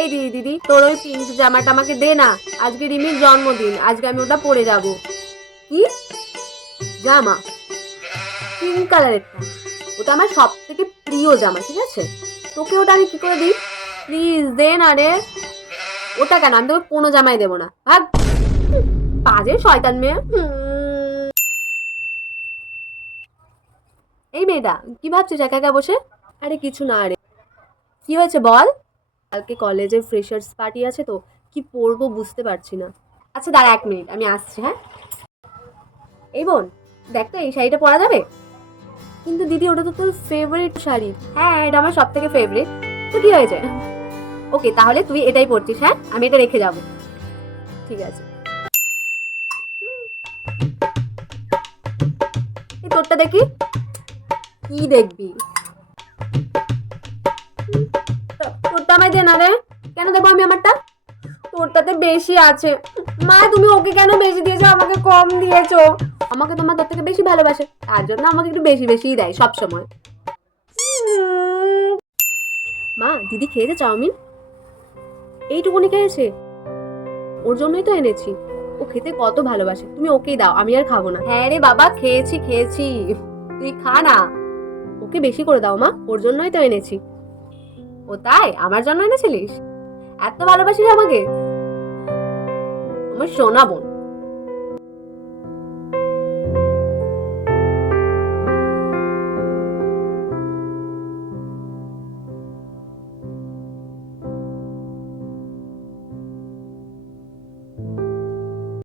এই দিদি দিদি, তোর ওই পিঙ্ক জামাটা আমাকে দে না, আজকে রিমির জন্মদিন, আজকে আমি ওটা পরে যাব। কি জামা? পিঙ্ক কালারেরটা? ওটা আমার সব থেকে প্রিয় জামা, ঠিক আছে? তোকে ওটা আমি কি করে দিই? প্লিজ দে না রে। ওটা কেন, আমি তোকে কোনো জামাই দেবো না, ভাগ। বাজে শয়তান মেয়ে। এই মেয়েটা কি ভাবছিস একা একা বসে? আরে কিছু না রে। কি হয়েছে বল। কালকে কলেজে ফ্রেশার্স পার্টি আছে তো, কি পরবো বুঝতে পারছি না। আচ্ছা দাঁড়া 1 মিনিট, আমি আসছি, হ্যাঁ। এই বোন, দেখ তো এই শাড়িটা পরা যাবে? কিন্তু দিদি ওটা তো তোর ফেভারিট শাড়ি। হ্যাঁ, এটা আমার সব থেকে ফেভারিট। তো কি হয়েছে? ওকে, তাহলে তুই এটাই পরছিস, হ্যাঁ, আমি এটা রেখে যাব। ঠিক আছে। এই তোরটা দেখি। কি দেখবি? তোরটা আমায় দে না রে। কেন দেবো আমি আমারটা? তোরটাতে বেশি আছে। মা, তুমি ওকে কেন বেশি দিয়েছো, আমাকে কম দিয়েছো? আমাকে তোমার তার থেকে বেশি ভালোবাসে, তার জন্য আমাকে একটু বেশি বেশিই দেয় সব সময়। মা, দিদি খেয়েছে চাউমিন? এইটুকুনি খেয়েছে? ওর জন্যই তো এনেছি। ও খেতে কত ভালোবাসে, তুমি ওকেই দাও, আমি আর খাবো না। হ্যাঁ রে বাবা, খেয়েছি খেয়েছি, তুই খা না। ওকে বেশি করে দাও মা, ওর জন্যই তো এনেছি। ও তাই, আমার জন্য এনেছিলিস? এত ভালোবাসিস আমাকে? আমার সোনা বোন।